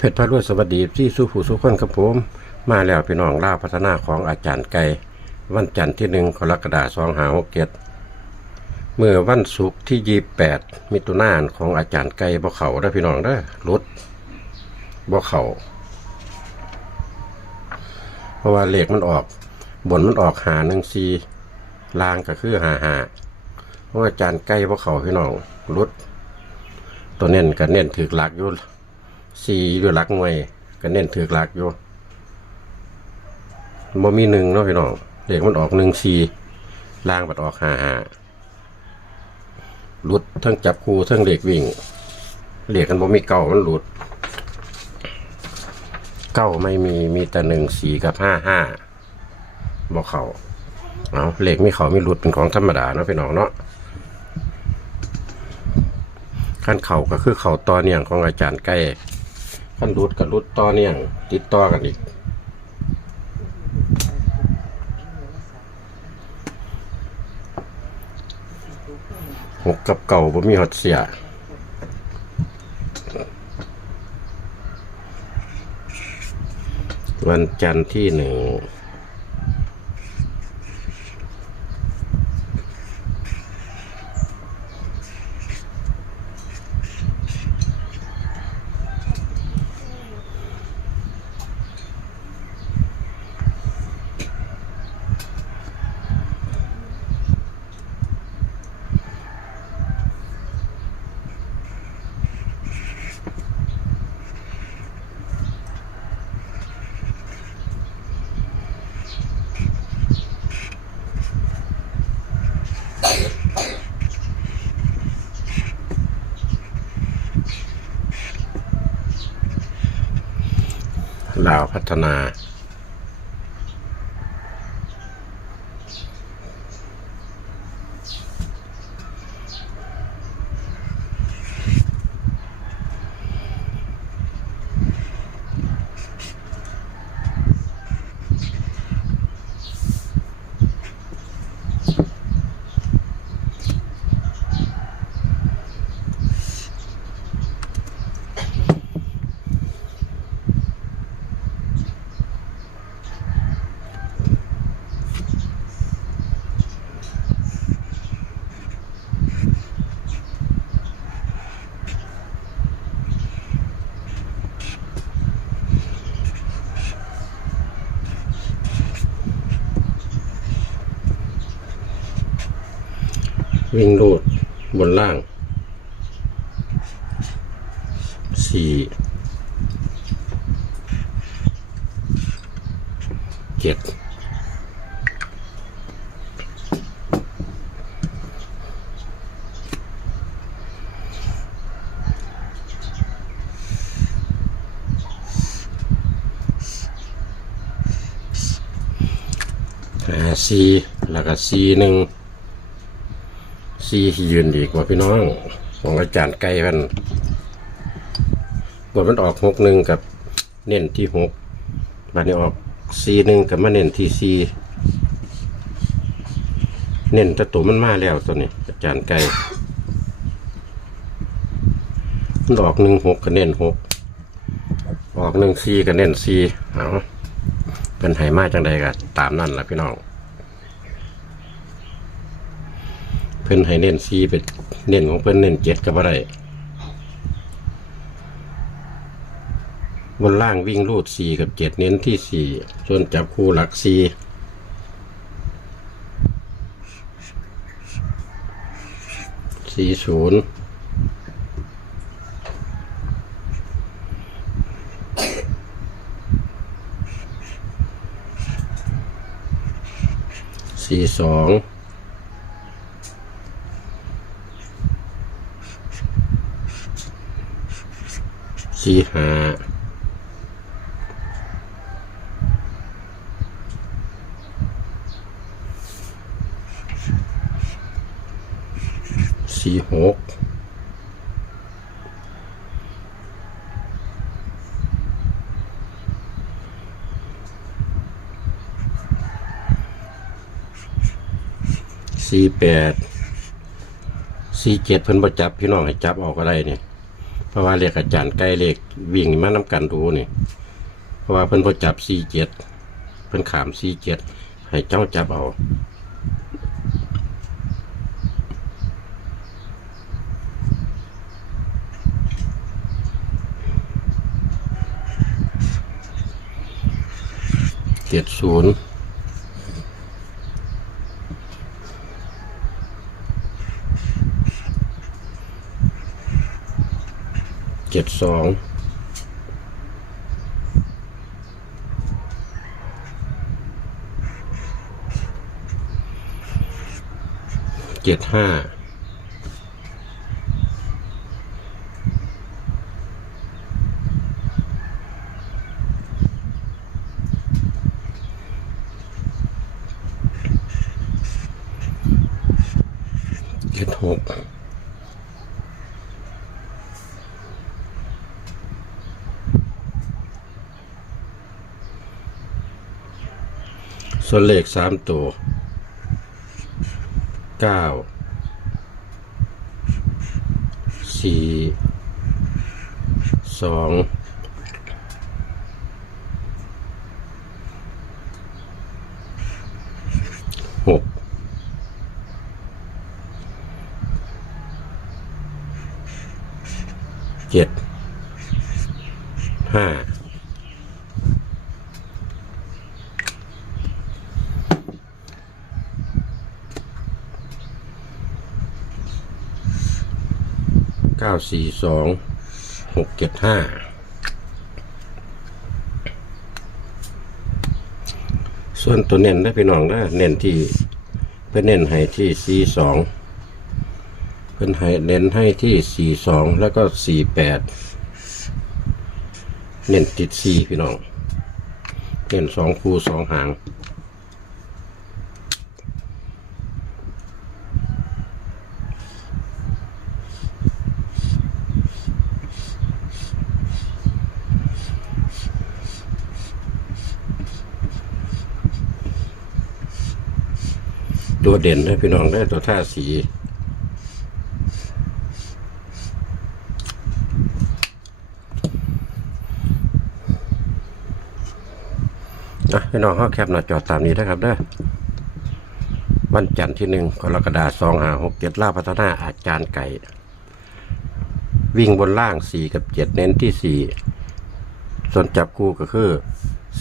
เพชรพระรวยสวัสดีที่สู้ผู้สู้คนครับผม มาแล้วพี่น้องล่าพัฒนาของอาจารย์ไก่วันจันทร์ที่หนึ่งกรกฎาคมสองหาหกเจ็ดเมื่อวันศุกร์ที่ยี่แปดมิถุนายนของอาจารย์ไก่บ่เขาได้พี่น้องได้รุดบ่เขาเพราะว่าเหลขมันออกบนมันออกหาหนึ่งซีลางก็คือหาหาเพราะอาจารย์ไก่บ่เขาพี่น้องรุดตัวเน้นก็เน้นถือหลักอยู่ สี่อยู่หลักหน่วยก็เน้นถือหลักอยู่บ่มีหนึ่งเนาะพี่น้องเด็กมันออกหนึ่งสี่ล่างบัดออกห้าห้าหลุดทั้งจับคูทั้งเด็กวิ่งเด็กกันบ่มีเก่ามันหลุดเก้าไม่มีมีแต่หนึ่งสี่กับห้าห้าบ่เขาเอาเหล็กมีเขามีหลุดเป็นของธรรมดาเนาะพี่น้องเนาะขั้นเข่าก็คือเข่าต่อเนียงของอาจารย์ไก่ ขั้นรุดกับรุดต่อเนียงติดต่อกันอีกหกกับเก่าบ่มีหดเสียวันจันทร์ที่หนึ่ง ดาวพัฒนา วิ่งรูดบนล่างสี่เจ็ดห้าสี่แล้วก็สี่หนึ่ง ซีที่ยืนดีกว่าพี่น้องของอาจารย์ไก่พันบทมันออกหกหนึ่งกับเน้นที่หกบัดนี้ออกซีหนึ่งกับมาเน้นที่ซีเน้นต่ตัวมันมาแล้วตัวนี้ อาจารย์ไก่มันออกหนึ่งหกกับเน้นหกออกหนึ่งซีกับเน้นซีเอาเป็นไหมาจังใดกันตามนั่นแหละพี่น้อง เพิ่นให้เน้นซีไปเน้นของเพิ่นเน้นเจ็ดกับอะไรบนล่างวิ่งรูดสี่กับเจ็ดเน้นที่สี่ส่วนจับคู่หลักสี่สี่ศูนย์สี่สอง สี่ห้าสี่หกสี่แปดสี่เจ็ดเพิ่นประจับพี่น้องให้จับออกก็ได้เนี่ย ราะว่าเรียกอาจารย์ไกลเลขวิ่งมาน้ำกันดูนี่ เพราะว่าเพิ่นพอจับสี่เจ็ดเพิ่นขามสี่เจ็ดให้เจ้าจับเอาเจ็ดศูนย์ จ็ดสองเจ็ดห้าเจ็ดหก ส่วนเลขสามตัวเก้าสี่สองหกเจ็ดห้า เก้าสี่สองหกเจ็ดห้าส่วนตัวเน้นได้พี่น้องนะเน้นที่เพื่อเน้นให้ที่สี่สองเพื่อนให้เน้นให้ที่สี่สองแล้วก็สี่แปดเน้นติดสี่พี่น้องเน้นสองคู่สองหาง ตัวเด่นให้พี่น้องได้ตัวท่าสีอะพี่น้องเขาแคปหน้าจอตามนี้นะครับเด้อวันจันทร์ที่หนึ่งกรกฎาคมสองหาหกเจ็ดล่าพัฒนาอาจารย์ไก่ วิ่งบนล่างสี่กับเจ็ดเน้นที่สี่ส่วนจับคู่ก็คือ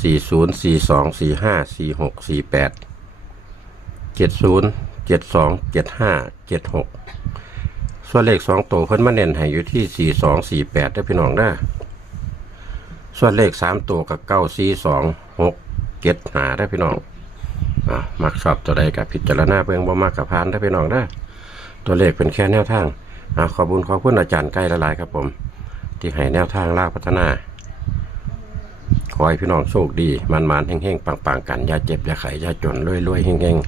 สี่ศูนย์สี่สองสี่ห้าสี่หกสี่แปด เจ็ดศูนย์เจ็ดสองเจ็ดห้าเจ็ดหกส่วนเลขสองตัวเพิ่นมาเน้นให้อยู่ที่สี่สองสี่แปดได้พี่น้องได้อส่วนเลขสามตัวกับเก้าสี่สองหกเจ็ดหาได้พี่น้องอะมักชอบตัวใดกับพิจารณาเบิ่งบ่มากกับพานได้พี่น้องได้อตัวเลขเป็นแค่แนวทางอะขอบคุณขอบคุณอาจารย์ใกล้ละลายครับผม ที่ให้แนวทางล่าพัฒนาขอให้พี่น้องโชคดี มันมันๆเฮงๆปังๆ กัน อย่าเจ็บ อย่าไข้อย่าจนรวยๆเฮงๆอะ